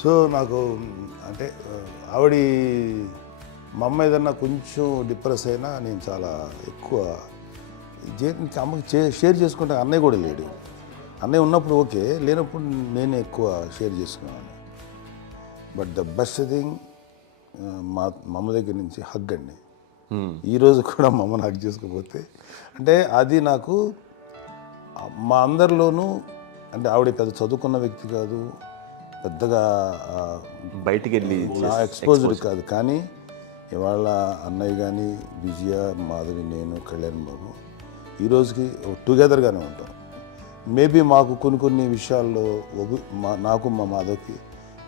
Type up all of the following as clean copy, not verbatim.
So నాకు అంటే ఆవిడ మా అమ్మ ఏదన్నా కొంచెం డిప్రెస్ అయినా నేను చాలా ఎక్కువ అమ్మకి షేర్ చేసుకుంటే అన్నయ్య కూడా లేడు. అన్నయ్య ఉన్నప్పుడు ఓకే, లేనప్పుడు నేనే ఎక్కువ షేర్ చేసుకున్నాను. బట్ ద బెస్ట్ థింగ్ మా అమ్మ దగ్గర నుంచి హగ్ అండి. ఈరోజు కూడా మా అమ్మని హగ్ చేసుకోకపోతే అంటే అది నాకు మా అందరిలోనూ అంటే ఆవిడ పెద్ద చదువుకున్న వ్యక్తి కాదు, పెద్దగా బయటికి వెళ్ళి నా ఎక్స్పోజర్ కాదు. కానీ ఇవాళ అన్నయ్య కానీ విజయ, మాధవి, నేను, కళ్యాణ్ బాబు ఈ రోజుకి టుగెదర్గానే ఉంటాం. మేబీ మాకు కొన్ని విషయాల్లో నాకు మా మాధవ్కి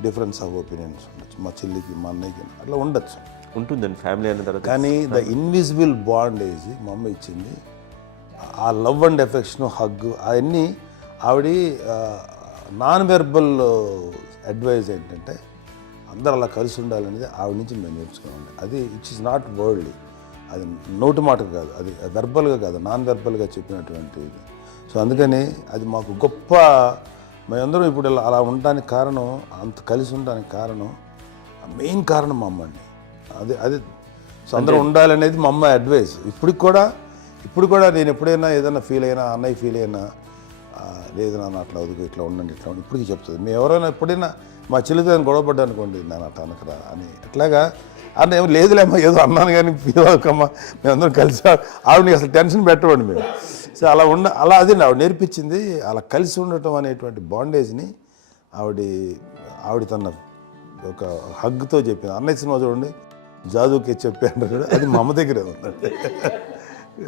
డిఫరెన్స్ ఆఫ్ ఒపీనియన్స్ ఉండొచ్చు, మా చెల్లికి మా అన్నయ్యకి అట్లా ఉండొచ్చు, ఉంటుందండి ఫ్యామిలీ అన్న తర్వాత. కానీ ద ఇన్విజిబుల్ బాండేజ్ మా అమ్మ ఇచ్చింది, ఆ లవ్ అండ్ ఎఫెక్షన్, హగ్, అవన్నీ ఆవిడ నాన్ వెర్బల్ అడ్వైజ్ ఏంటంటే అందరూ అలా కలిసి ఉండాలనేది ఆవిడ నుంచి మేము నేర్చుకున్నామండి. అది ఇట్స్ ఈజ్ నాట్ వర్డ్లీ, అది నోటి మాట కాదు, అది వెర్బల్గా కాదు, నాన్ వెర్బల్గా చెప్పినటువంటిది. సో అందుకని అది మాకు గొప్ప, మేమందరం ఇప్పుడు అలా ఉండడానికి కారణం, అంత కలిసి ఉండడానికి కారణం, మెయిన్ కారణం మా అమ్మ అండి. అది సో అందరూ ఉండాలనేది మా అమ్మ అడ్వైస్. ఇప్పుడు కూడా నేను ఎప్పుడైనా ఏదైనా ఫీల్ అయినా, అన్నయ్య ఫీల్ అయినా, లేదు నాన్న అట్లా వదుకు, ఇట్లా ఉండండి, ఇట్లా ఉండి ఇప్పటికీ చెప్తుంది. మేము ఎవరైనా ఎప్పుడైనా మా చెల్లితో గొడవపడ్డా అనుకోండి, నేను అట్లా అనకరా అని ఎట్లాగా అన్న ఏమో లేదులేమ్మా ఏదో అన్నాను కానీ ఫీల్ అవ్వకమ్మా, మేమందరం కలిసి ఆవిడని అసలు టెన్షన్ పెట్టవండి మేము. సో అలా అది ఆవిడ నేర్పించింది. అలా కలిసి ఉండటం అనేటువంటి బాండేజ్ని ఆవిడ తన ఒక హగ్తో చెప్పింది. అన్నయ్య సినిమా చూడండి, జాదుకే చెప్పాను కూడా, అది మా అమ్మ దగ్గరే ఉందండి.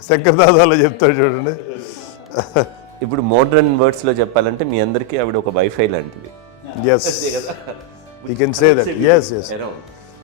శంకరదాదాలో చెప్తాడు చూడండి. ఇప్పుడు మోడ్రన్ వర్డ్స్లో చెప్పాలంటే మీ అందరికీ ఆవిడ ఒక వైఫై లాంటిది. Yes, you can say that. Yes